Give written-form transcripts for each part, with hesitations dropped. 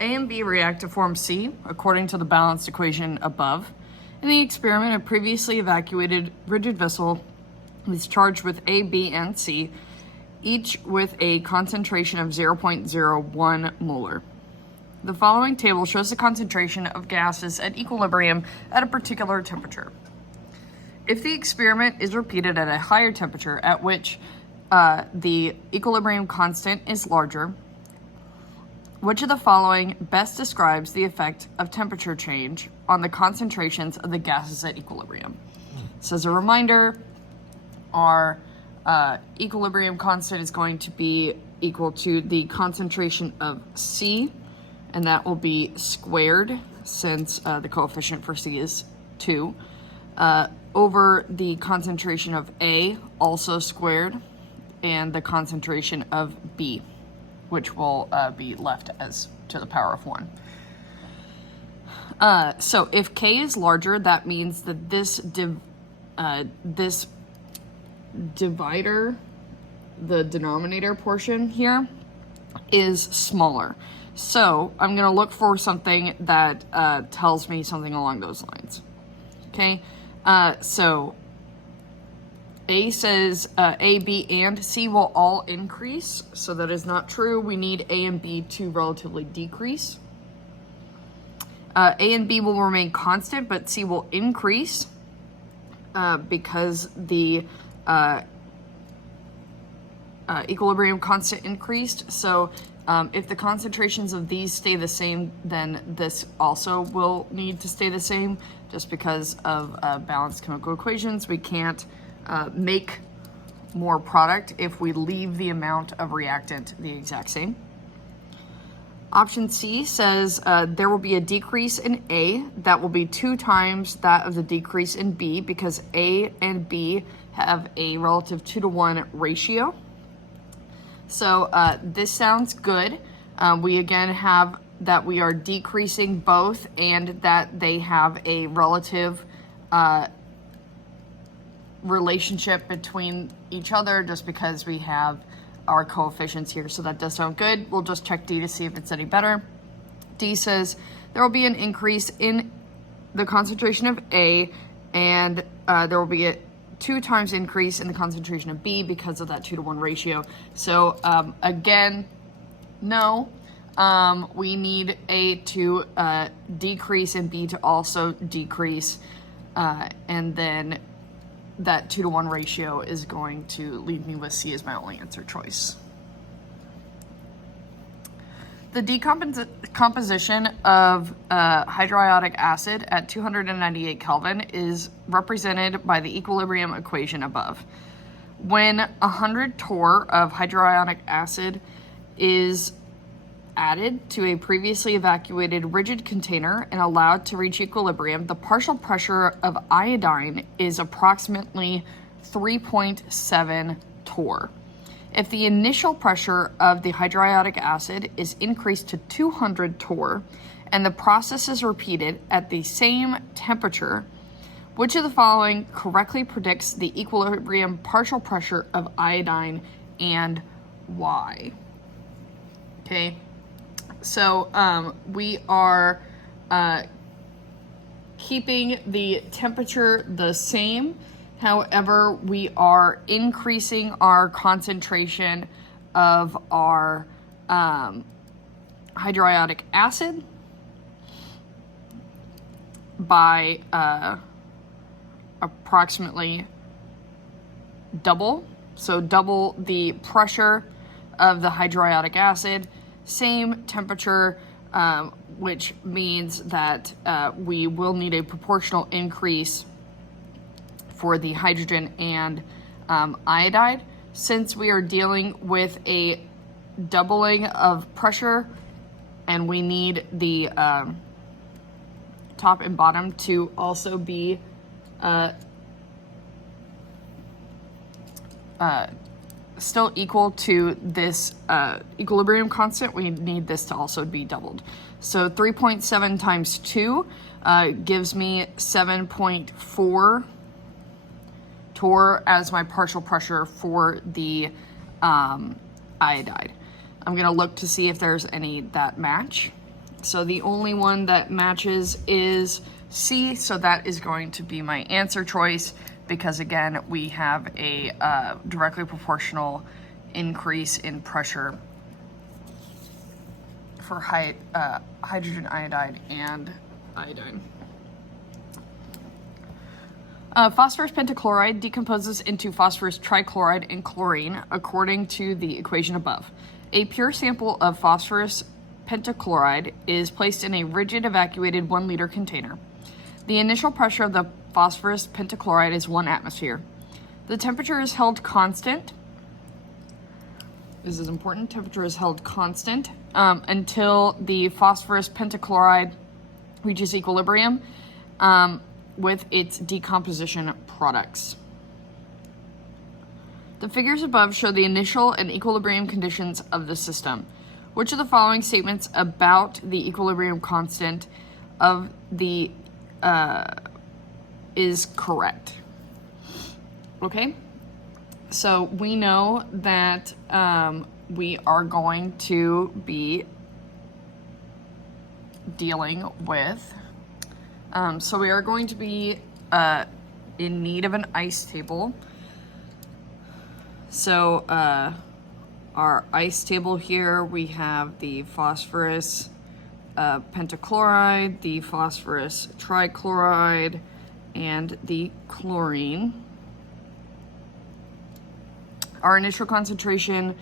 A and B react to form C according to the balanced equation above. In the experiment, a previously evacuated rigid vessel is charged with A, B, and C, each with a concentration of 0.01 molar. The following table shows the concentration of gases at equilibrium at a particular temperature. If the experiment is repeated at a higher temperature at which the equilibrium constant is larger, which of the following best describes the effect of temperature change on the concentrations of the gases at equilibrium? So as a reminder, our equilibrium constant is going to be equal to the concentration of C, and that will be squared since the coefficient for C is 2, over the concentration of A, also squared, and the concentration of B, which will be left as to the power of 1. So if K is larger, that means that this divider, the denominator portion here, is smaller. So I'm going to look for something that tells me something along those lines. Okay, so A says A, B, and C will all increase, so that is not true. We need A and B to relatively decrease. A and B will remain constant, but C will increase because the equilibrium constant increased. So if the concentrations of these stay the same, then this also will need to stay the same. Just because of balanced chemical equations, we can't make more product if we leave the amount of reactant the exact same. Option C says there will be a decrease in A that will be 2 times that of the decrease in B, because A and B have a relative 2-to-1 ratio. So this sounds good. We again have that we are decreasing both and that they have a relative relationship between each other, just because we have our coefficients here. So that does sound good. We'll just check D to see if it's any better. D says there will be an increase in the concentration of A, and there will be a 2 times increase in the concentration of B because of that 2-to-1 ratio. So again, no. We need A to decrease and B to also decrease, and then that 2-to-1 ratio is going to leave me with C as my only answer choice. The decomposition of hydriodic acid at 298 Kelvin is represented by the equilibrium equation above. When 100 torr of hydriodic acid is added to a previously evacuated rigid container and allowed to reach equilibrium, the partial pressure of iodine is approximately 3.7 torr. If the initial pressure of the hydriodic acid is increased to 200 torr and the process is repeated at the same temperature, which of the following correctly predicts the equilibrium partial pressure of iodine and why? Okay. So we are keeping the temperature the same. However, we are increasing our concentration of our hydriodic acid by approximately double. So double the pressure of the hydriodic acid, same temperature, which means that we will need a proportional increase for the hydrogen and iodide. Since we are dealing with a doubling of pressure and we need the top and bottom to also be still equal to this equilibrium constant, we need this to also be doubled. So 3.7 times 2 gives me 7.4 torr as my partial pressure for the iodide. I'm going to look to see if there's any that match. So the only one that matches is C, so that is going to be my answer choice, because again, we have a directly proportional increase in pressure for hydrogen iodide and iodine. Phosphorus pentachloride decomposes into phosphorus trichloride and chlorine according to the equation above. A pure sample of phosphorus pentachloride is placed in a rigid evacuated 1 liter container. The initial pressure of the phosphorus pentachloride is 1 atmosphere. The temperature is held constant. This is important. Temperature is held constant until the phosphorus pentachloride reaches equilibrium with its decomposition products. The figures above show the initial and equilibrium conditions of the system. Which of the following statements about the equilibrium constant of the is correct? Okay, so we know that we are going to be dealing with, so we are going to be in need of an ice table. So our ice table here, we have the phosphorus pentachloride, the phosphorus trichloride, and the chlorine. Our initial concentration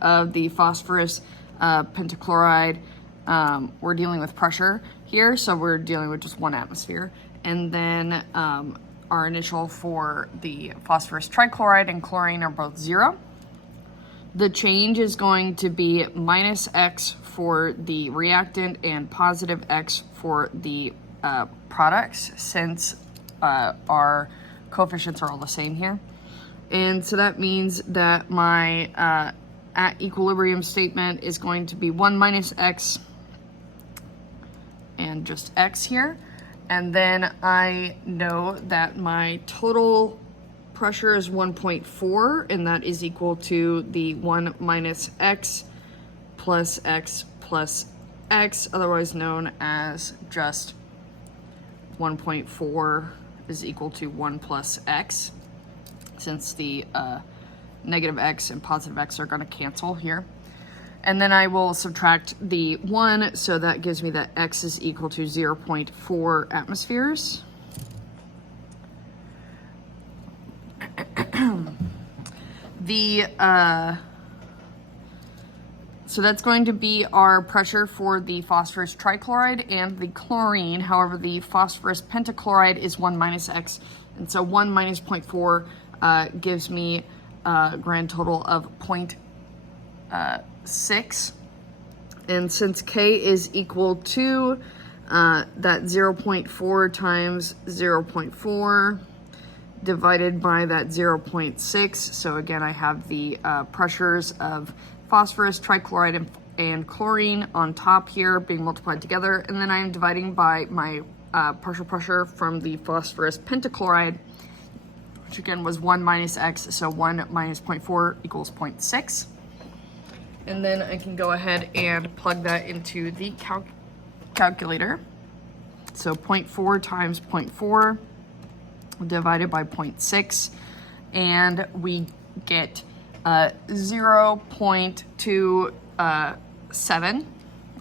of the phosphorus pentachloride, we're dealing with pressure here, so we're dealing with just 1 atmosphere. And then our initial for the phosphorus trichloride and chlorine are both 0. The change is going to be minus X for the reactant and positive X for the products, since our coefficients are all the same here. And so that means that my at equilibrium statement is going to be 1 minus X and just X here. And then I know that my total pressure is 1.4, and that is equal to the 1 minus X plus X plus X, otherwise known as just 1.4 is equal to 1 plus X, since the negative X and positive X are going to cancel here. And then I will subtract the 1, so that gives me that X is equal to 0.4 atmospheres. So that's going to be our pressure for the phosphorus trichloride and the chlorine. However, the phosphorus pentachloride is 1 minus X, and so 1 minus 0.4 gives me a grand total of 0.6. And since K is equal to that 0.4 times 0.4 divided by that 0.6. So again, I have the pressures of phosphorus trichloride and chlorine on top here being multiplied together. And then I'm dividing by my partial pressure from the phosphorus pentachloride, which again was 1 minus X. So 1 minus 0.4 equals 0.6. And then I can go ahead and plug that into the calculator. So 0.4 times 0.4 divided by 0.6, and we get 0.27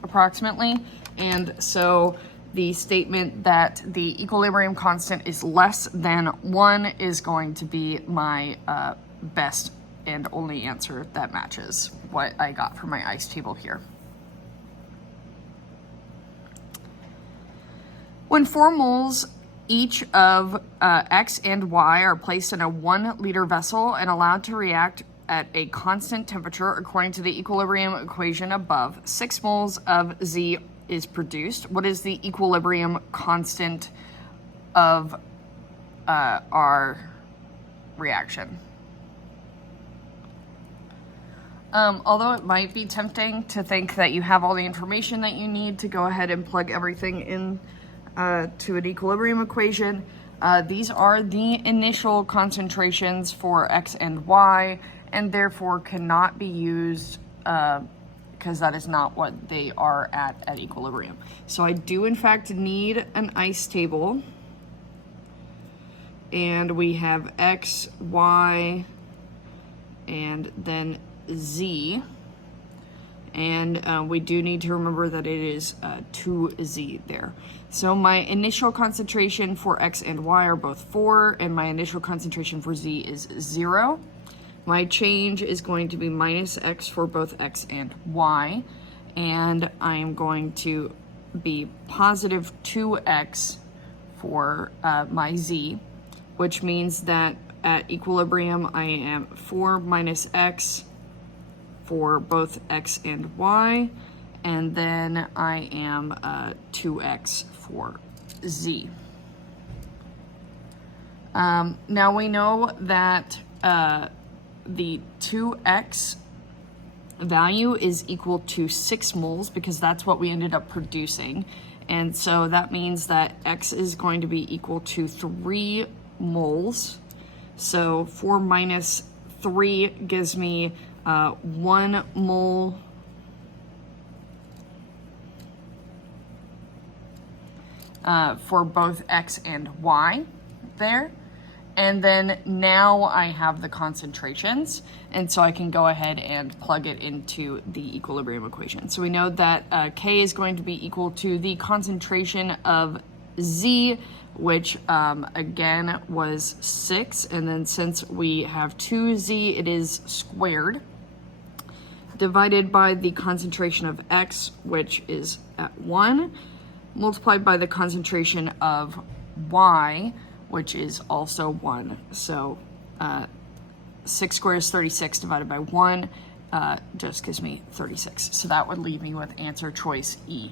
approximately. And so the statement that the equilibrium constant is less than 1 is going to be my best and only answer that matches what I got for my ice table here. When 4 moles each of X and Y are placed in a 1 liter vessel and allowed to react at a constant temperature according to the equilibrium equation above, 6 moles of Z is produced. What is the equilibrium constant of our reaction? Although it might be tempting to think that you have all the information that you need to go ahead and plug everything in to an equilibrium equation, these are the initial concentrations for X and Y, and therefore cannot be used, because that is not what they are at equilibrium. So I do in fact need an ice table, and we have X, Y, and then Z. And we do need to remember that it is 2Z there. So my initial concentration for X and Y are both 4, and my initial concentration for Z is 0. My change is going to be minus X for both X and Y, and I am going to be positive 2X for my Z, which means that at equilibrium I am 4 minus X for both X and Y, and then I am 2X for Z. Now we know that the 2X value is equal to 6 moles because that's what we ended up producing. And so that means that X is going to be equal to 3 moles. So 4 minus 3 gives me 1 mole for both X and Y there. And then now I have the concentrations, and so I can go ahead and plug it into the equilibrium equation. So we know that K is going to be equal to the concentration of Z, which again was 6, and then since we have 2Z, it is squared, divided by the concentration of X, which is at 1, multiplied by the concentration of Y, which is also 1. So 6 squared is 36 divided by 1 just gives me 36. So that would leave me with answer choice E.